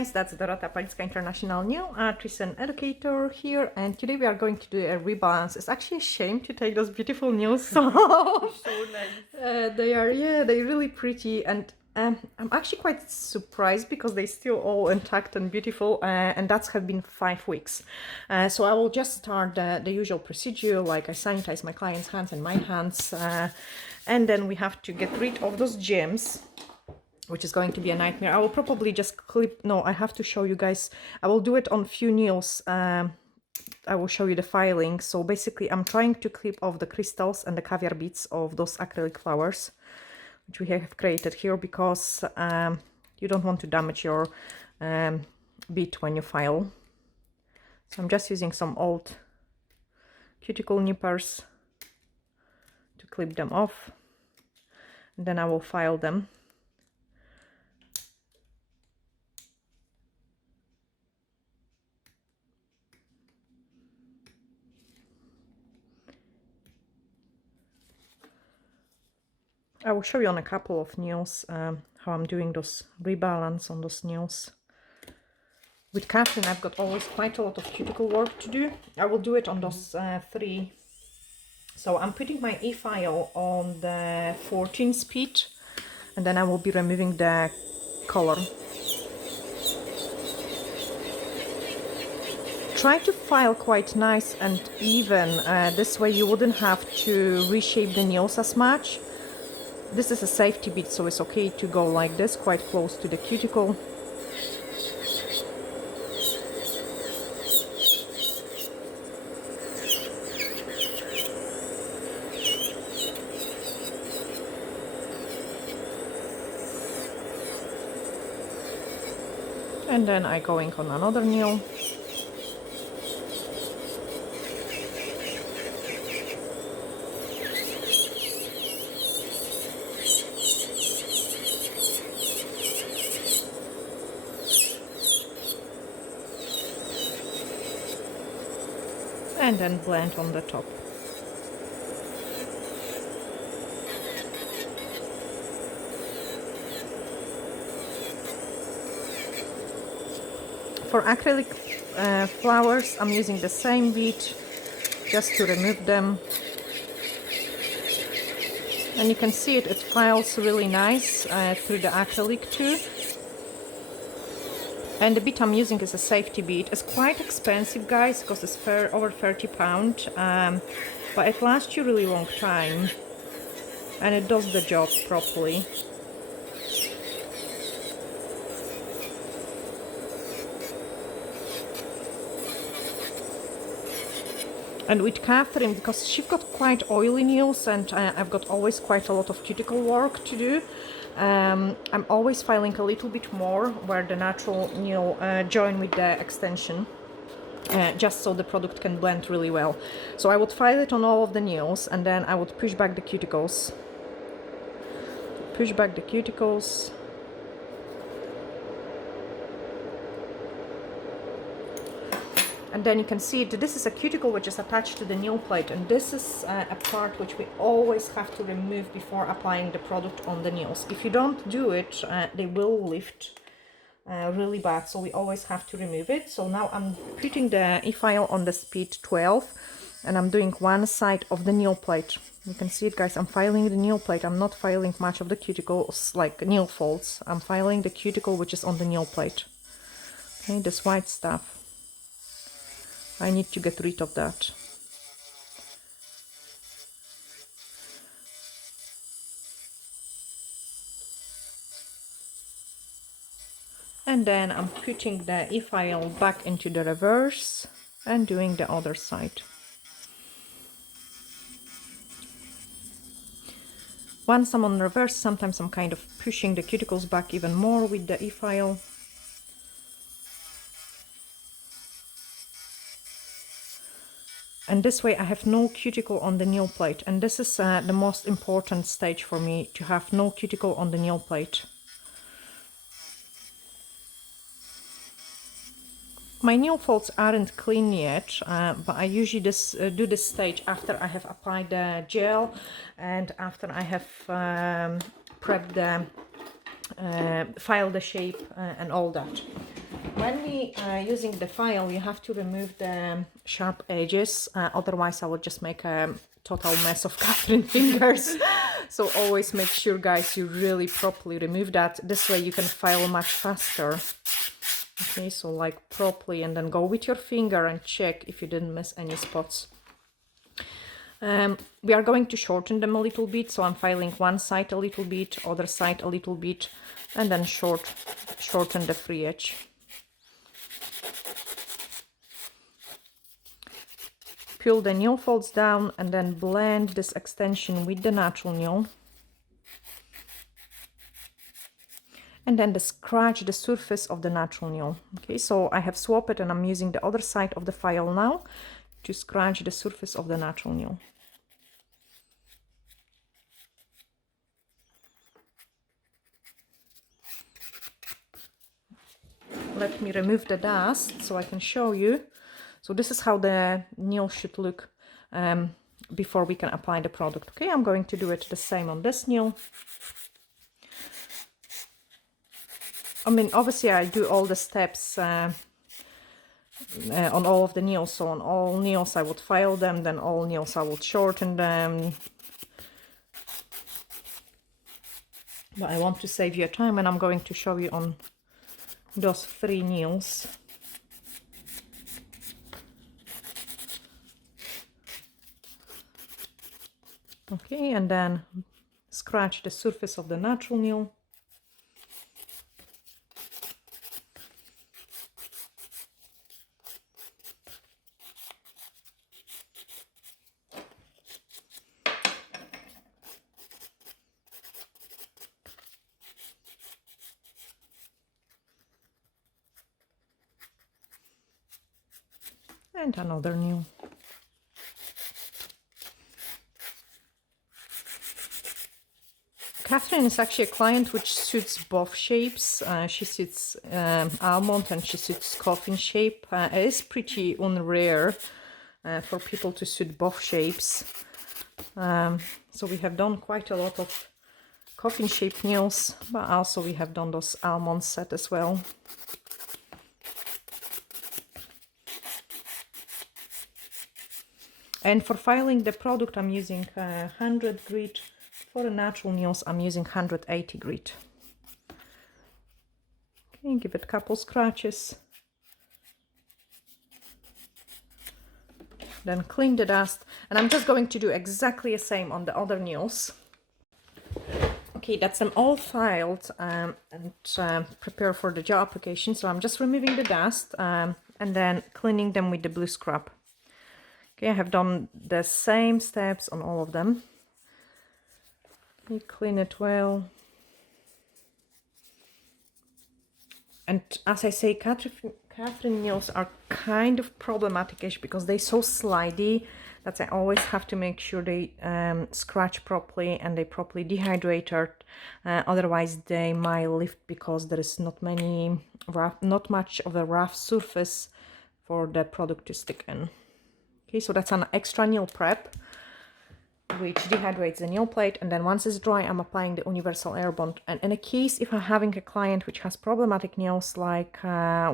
guys, that's Dorota, Palicka International Nail Artist and Educator here, and today we are going to do a rebalance. It's actually a shame to take those beautiful nails off. So nice. They're really pretty, and I'm actually quite surprised because they're still all intact and beautiful, and that's have been 5 weeks. So I will just start the usual procedure, like I sanitize my client's hands and my hands, and then we have to get rid of those gems, which is going to be a nightmare. I will probably just clip, no, I have to show you guys. I will do it on few nails. I will show you the filing. So basically I'm trying to clip off the crystals and the caviar beads of those acrylic flowers, which we have created here, because you don't want to damage your bead when you file. So I'm just using some old cuticle nippers to clip them off, and then I will file them. I will show you on a couple of nails how I'm doing those rebalance on those nails. With Catherine, I've got always quite a lot of cuticle work to do. I will do it on those 3. So I'm putting my e-file on the 14 speed, and then I will be removing the color. Try to file quite nice and even. This way you wouldn't have to reshape the nails as much. This is a safety bead, so it's okay to go like this, quite close to the cuticle. And then I going on another nail. And then blend on the top. For acrylic flowers, I'm using the same bead just to remove them. And you can see it files really nice through the acrylic too. And the bead I'm using is a safety bead. It's quite expensive, guys, because it's over £30, but it lasts you really long time, and it does the job properly. And with Catherine, because she's got quite oily nails, and I've got always quite a lot of cuticle work to do, I'm always filing a little bit more where the natural nail join with the extension, just so the product can blend really well. So I would file it on all of the nails, and then I would push back the cuticles. Push back the cuticles. And then you can see it, this is a cuticle which is attached to the nail plate, and this is a part which we always have to remove before applying the product on the nails. If you don't do it, they will lift really bad, so we always have to remove it. So now I'm putting the e-file on the speed 12, and I'm doing one side of the nail plate. You can see it, guys, I'm filing the nail plate. I'm not filing much of the cuticles, like nail folds. I'm filing the cuticle which is on the nail plate. Okay, this white stuff. I need to get rid of that. And then I'm putting the e-file back into the reverse and doing the other side. Once I'm on reverse, sometimes I'm kind of pushing the cuticles back even more with the e-file. And this way I have no cuticle on the nail plate, and this is the most important stage for me, to have no cuticle on the nail plate. My nail folds aren't clean yet, but I usually do this stage after I have applied the gel and after I have prepped the, filed the shape and all that. when we are using the file, you have to remove the sharp edges, otherwise I will just make a total mess of Catherine fingers. So always make sure, guys, you really properly remove that. This way you can file much faster. Okay, so like properly, and then go with your finger and check if you didn't miss any spots. We are going to shorten them a little bit, so I'm filing one side a little bit, other side a little bit, and then shorten the free edge. Peel the nail folds down and then blend this extension with the natural nail. And then scratch the surface of the natural nail. Okay, so I have swapped it and I'm using the other side of the file now to scratch the surface of the natural nail. Let me remove the dust so I can show you. So this is how the nail should look before we can apply the product. Okay, I'm going to do it the same on this nail. I mean, obviously I do all the steps on all of the nails. So on all nails I would file them, then all nails I would shorten them. But I want to save you time, and I'm going to show you on those 3 nails. Okay, and then scratch the surface of the natural nail. And another nail. Catherine is actually a client which suits both shapes. She suits almond and she suits coffin shape. It is pretty unrare for people to suit both shapes. So we have done quite a lot of coffin shape nails, but also we have done those almond set as well. And for filing the product, I'm using 100 grit. For the natural nails, I'm using 180 grit. Okay, give it a couple scratches. Then clean the dust. And I'm just going to do exactly the same on the other nails. Okay, that's them all filed and prepare for the gel application. So I'm just removing the dust and then cleaning them with the blue scrub. Okay, I have done the same steps on all of them. You clean it well. And as I say, Catherine nails are kind of problematic-ish because they're so slidey that I always have to make sure they scratch properly and they properly dehydrated. Otherwise, they might lift because there is not much of a rough surface for the product to stick in. Okay, so that's an extra nail prep, which dehydrates the nail plate, and then once it's dry, I'm applying the universal air bond. And in a case if I'm having a client which has problematic nails, like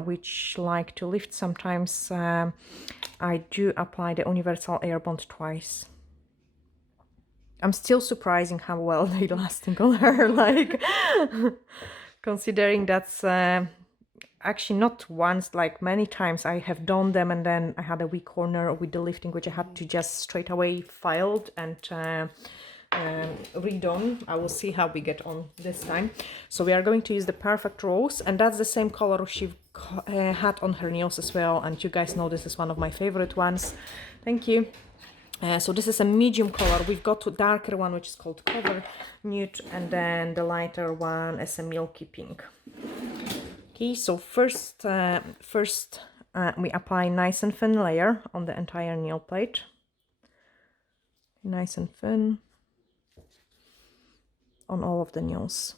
which like to lift sometimes, I do apply the universal air bond twice. I'm still surprising how well they lasting on her, like considering that's actually not once, like many times I have done them and then I had a weak corner with the lifting, which I had to just straight away filed and redone. I will see how we get on this time. So we are going to use the Perfect Rose, and that's the same color she had on her nails as well, and you guys know this is one of my favorite ones. Thank you. So this is a medium color. We've got a darker one which is called Cover Nude, and then the lighter one is a Milky Pink. Okay, so first we apply nice and thin layer on the entire nail plate. Nice and thin on all of the nails.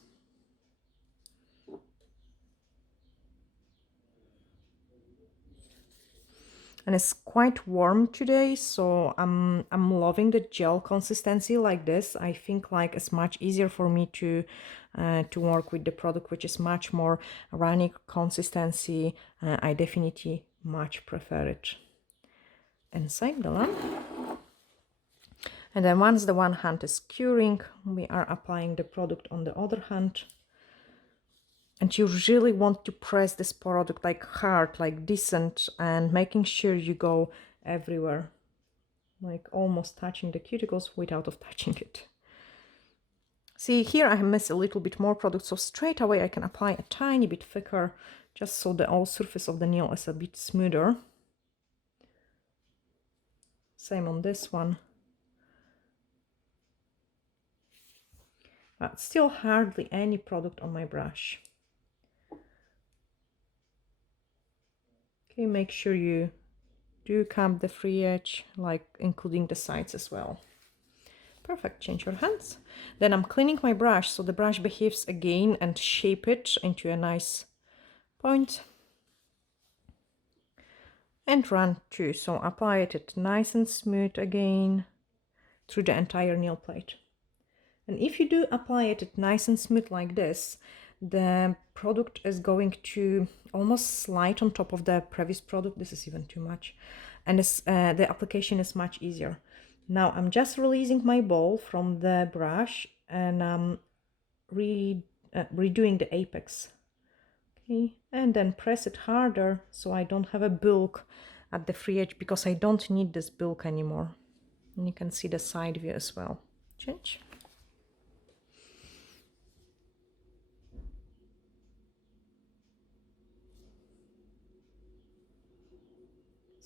and it's quite warm today, so I'm loving the gel consistency like this. I think like it's much easier for me to work with the product, which is much more runny consistency. I definitely much prefer it. Inside the lamp. And then once the one hand is curing, we are applying the product on the other hand. And you really want to press this product like hard, like decent, and making sure you go everywhere, like almost touching the cuticles without of touching it. See, here I miss a little bit more product, so straight away I can apply a tiny bit thicker, just so the whole surface of the nail is a bit smoother. Same on this one. But still hardly any product on my brush. Okay, make sure you do cap the free edge, like including the sides as well. Perfect, change your hands. Then I'm cleaning my brush so the brush behaves again and shape it into a nice point. And run too, so apply it nice and smooth again through the entire nail plate. And if you do apply it nice and smooth like this, the product is going to almost slide on top of the previous product. This is even too much. And the application is much easier. Now I'm just releasing my ball from the brush and I'm redoing the apex. Okay, and then press it harder so I don't have a bulk at the free edge, because I don't need this bulk anymore. And you can see the side view as well. Change.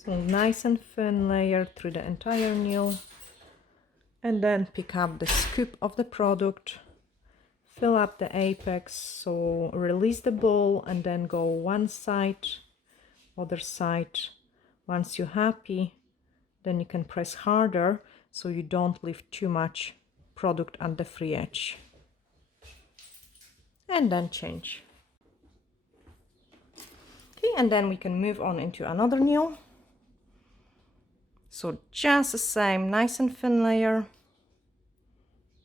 So nice and thin layer through the entire nail. And then pick up the scoop of the product, fill up the apex, so release the ball and then go one side, other side. Once you're happy, then you can press harder so you don't leave too much product at the free edge. And then change. Okay, and then we can move on into another nail. So just the same, nice and thin layer,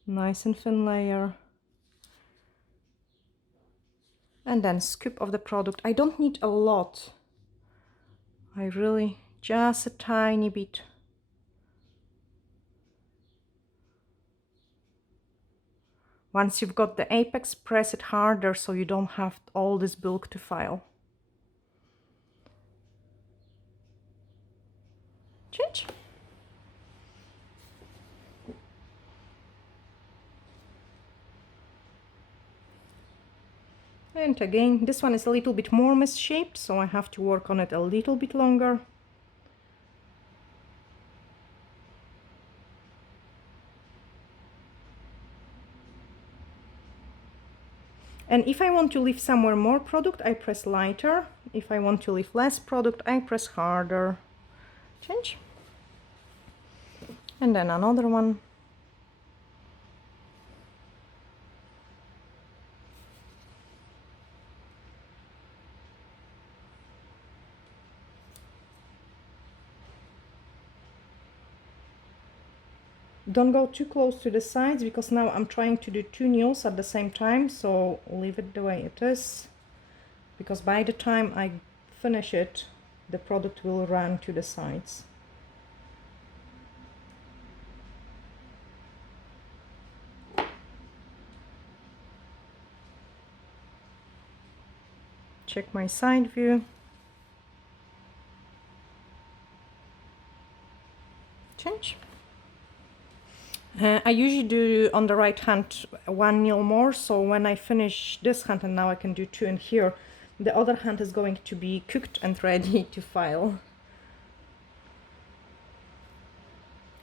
nice and thin layer. And then scoop of the product. I don't need a lot. I really, just a tiny bit. Once you've got the apex, press it harder so you don't have all this bulk to file. Change. And again, this one is a little bit more misshaped, so I have to work on it a little bit longer. And if I want to leave somewhere more product, I press lighter. If I want to leave less product, I press harder. Change. And then another one. Don't go too close to the sides, because now I'm trying to do two nails at the same time, so leave it the way it is, because by the time I finish it, the product will run to the sides. Check my side view. Change. I usually do on the right hand one nail more, so when I finish this hand, and now I can do two in here, the other hand is going to be cooked and ready to file.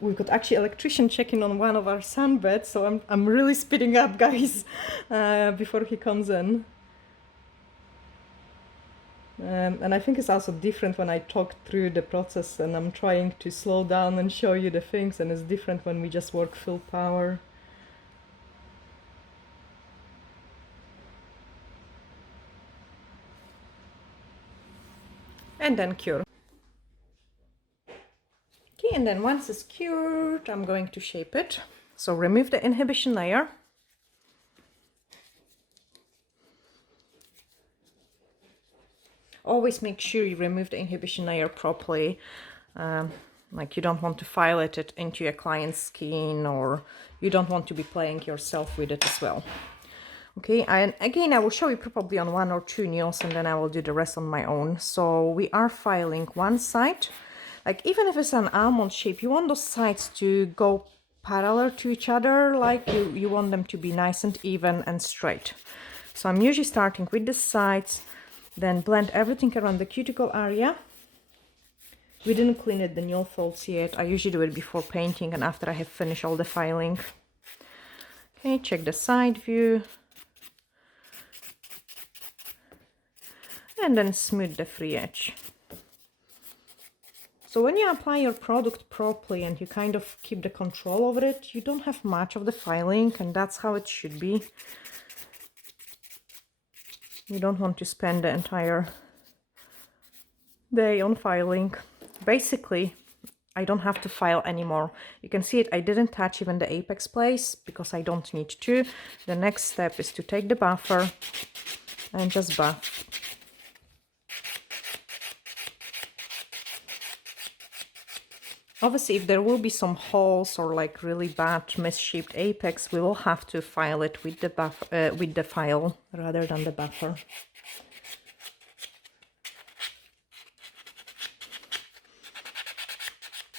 We've got actually electrician checking on one of our sunbeds, so I'm really speeding up, guys, before he comes in. And I think it's also different when I talk through the process and I'm trying to slow down and show you the things, and it's different when we just work full power. And then cure. And then once it's cured, I'm going to shape it. So remove the inhibition layer. Always make sure you remove the inhibition layer properly. Like you don't want to file it into your client's skin, or you don't want to be playing yourself with it as well. Okay, and again, I will show you probably on 1 or 2 nails, and then I will do the rest on my own. So we are filing one side. Like even if it's an almond shape, you want those sides to go parallel to each other, like you want them to be nice and even and straight. So I'm usually starting with the sides, then blend everything around the cuticle area. We didn't clean it, the nail folds yet. I usually do it before painting and after I have finished all the filing. Okay, check the side view. And then smooth the free edge. So when you apply your product properly and you kind of keep the control over it, you don't have much of the filing, and that's how it should be. You don't want to spend the entire day on filing. Basically, I don't have to file anymore. You can see it, I didn't touch even the apex place because I don't need to. The next step is to take the buffer and just buff. Obviously, if there will be some holes or like really bad misshaped apex, we will have to file it with the with the file rather than the buffer.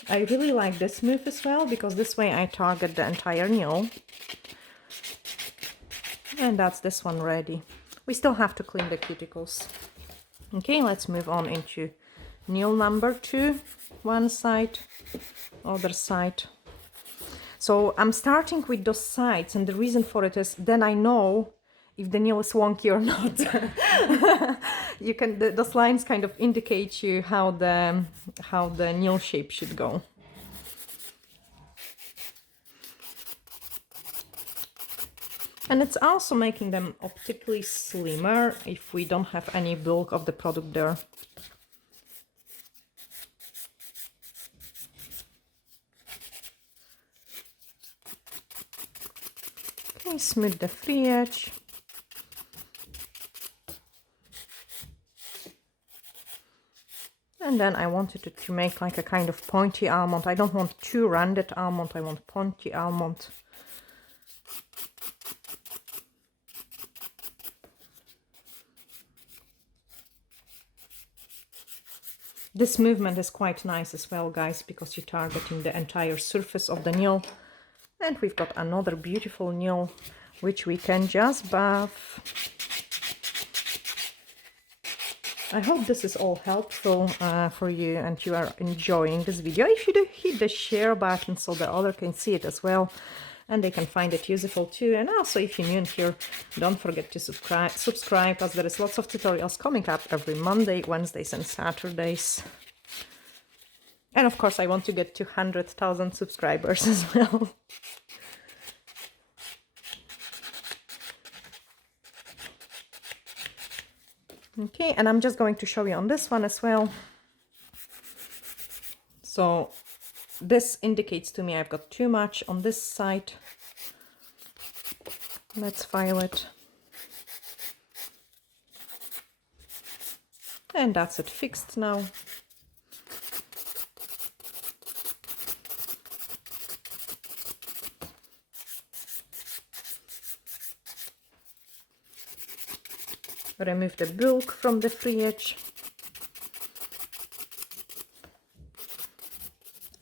I really like this move as well, because this way I target the entire nail. And that's this one ready. We still have to clean the cuticles. Okay, let's move on into nail number 2. One side, other side. So I'm starting with those sides, and the reason for it is then I know if the nail is wonky or not. You can, those lines kind of indicate you how the nail shape should go. And it's also making them optically slimmer if we don't have any bulk of the product there. Okay, smooth the free edge. And then I wanted it to make like a kind of pointy almond. I don't want too rounded almond, I want pointy almond. This movement is quite nice as well, guys, because you're targeting the entire surface of the nail. And we've got another beautiful nail, which we can just buff. I hope this is all helpful for you and you are enjoying this video. If you do, hit the share button so the other can see it as well and they can find it useful too. And also, if you're new in here, don't forget to subscribe, as there is lots of tutorials coming up every Monday, Wednesdays and Saturdays. And of course, I want to get to 100,000 subscribers as well. Okay, and I'm just going to show you on this one as well. So this indicates to me I've got too much on this side. Let's file it. And that's it, fixed now. Remove the bulk from the free edge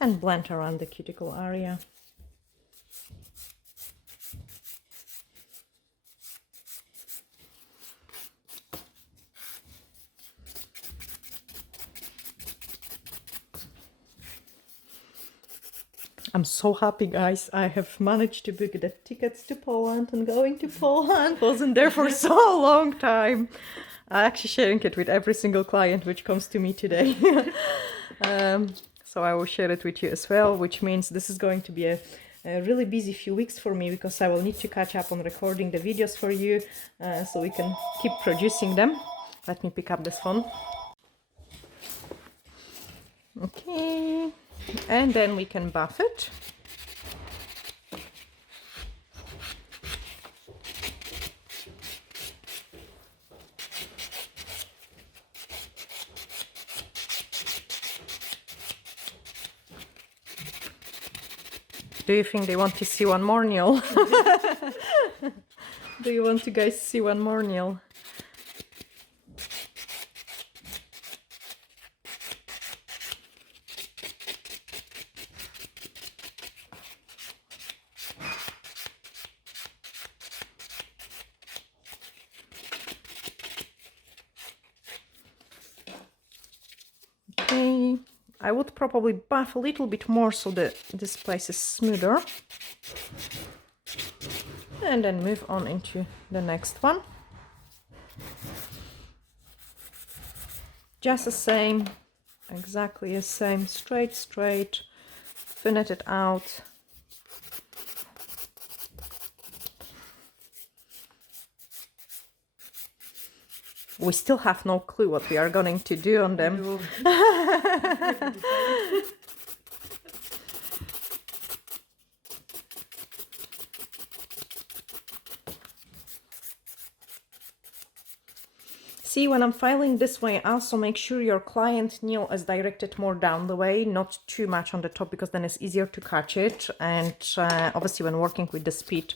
and blend around the cuticle area. I'm so happy, guys. I have managed to book the tickets to Poland, and going to Poland wasn't there for so long time. I'm actually sharing it with every single client which comes to me today. So I will share it with you as well, which means this is going to be a really busy few weeks for me, because I will need to catch up on recording the videos for you so we can keep producing them. Let me pick up this phone. Okay. And then we can buff it. Do you think they want to see one more nail? Do you want to guys see one more nail? Okay, I would probably buff a little bit more so that this place is smoother. And then move on into the next one. Just the same, exactly the same, straight, thin it out. We still have no clue what we are going to do on them. See, when I'm filing this way, also make sure your client nail is directed more down the way, not too much on the top, because then it's easier to catch it. And obviously when working with the speed,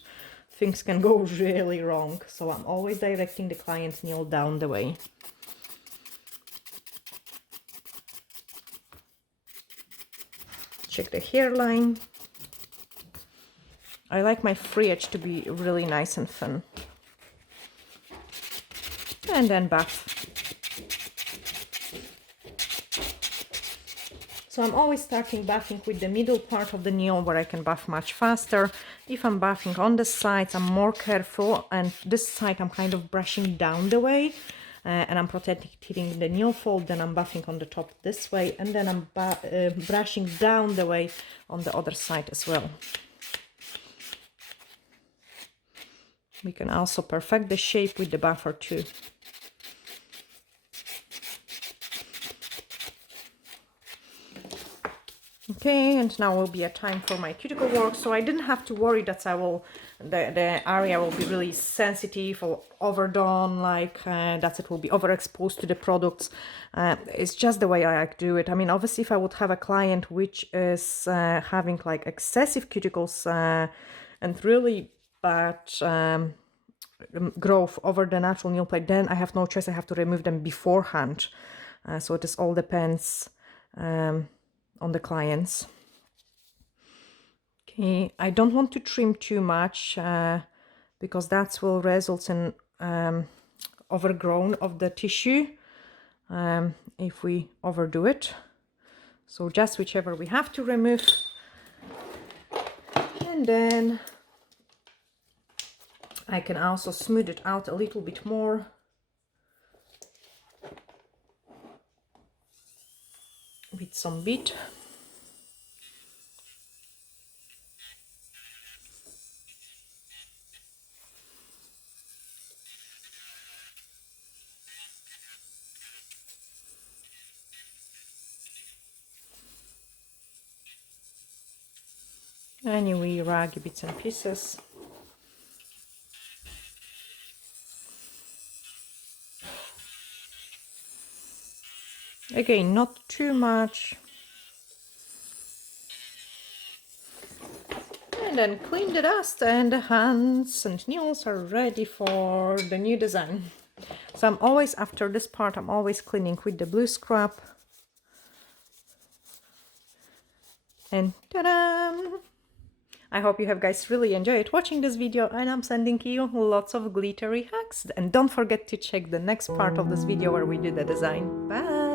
things can go really wrong. So I'm always directing the client nail down the way. Check the hairline. I like my free edge to be really nice and thin. And then buff. So I'm always starting buffing with the middle part of the nail where I can buff much faster. If I'm buffing on the sides, I'm more careful, and this side I'm kind of brushing down the way, and I'm protecting the nail fold. Then I'm buffing on the top this way, and then I'm brushing down the way on the other side as well. We can also perfect the shape with the buffer too. Okay, and now will be a time for my cuticle work. So I didn't have to worry that the area will be really sensitive or overdone, like that it will be overexposed to the products. It's just the way I like to do it. I mean, obviously, if I would have a client which is having like excessive cuticles and really bad growth over the natural nail plate, then I have no choice. I have to remove them beforehand. So it all depends on the clients. Okay, I don't want to trim too much because that will result in overgrown of the tissue if we overdo it. So just whichever we have to remove. And then I can also smooth it out a little bit more. With some bead. Any wee raggy bits and pieces. Again, not too much. And then clean the dust, and the hands and nails are ready for the new design. So I'm always, after this part, I'm always cleaning with the blue scrub. And ta-da! I hope you have guys really enjoyed watching this video, and I'm sending you lots of glittery hacks. And don't forget to check the next part of this video where we do the design. Bye!